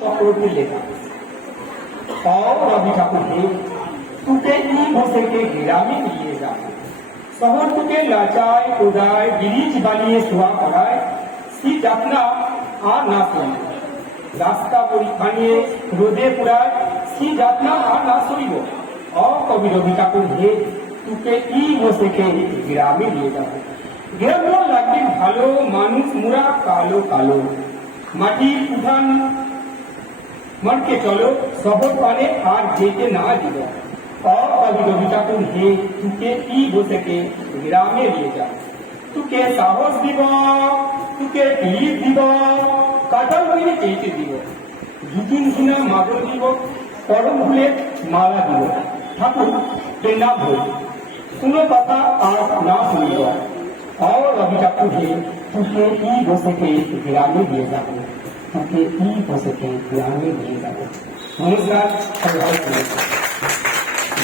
চক্রবর্তীর লেখা। রবি ঠাকুর হে, তুকে ই বসেকে গ্রামে নিয়ে যাবে, শহর থেকে লাচায় কোদায় ব্রিজ বানিয়ে শোয়া করায়, সি যাত্রা আর না শোনে, রাস্তা বানিয়ে রোদে পুরায়, সি যাত্রা আর না সরিব। কবি রবি ঠাকুর হে, তুকে ই বসেকে গ্রামে নিয়ে যাবে। গ্রাম লাগবে ভালো, মানুষ মুরা কালো কালো, মাটির উঠান মনকে চলো, শহর পানে আর যেতে না দিব। কবি রবি ঠাকুর হে, তুকে ই বসেকে গ্রামে নিয়ে যা। তুকে সাহস দিব, তুকে টিপ দিব, কাঁঠাল হইলে চেয়েছে দিব, জুতুন শুনে মাদল দিব, করম ভুলে মালা দিব। ঠাকুর প্রেরণা ভুল, কোনো কথা আর না শুনিব। রবি ঠাকুর হে, তুকে ই বসেকে গ্রামে দিয়ে যাবো, তুকে ই বসেকে গ্রামে নিয়ে যাবো। নমস্কার, সবাই ভালো থাকবেন।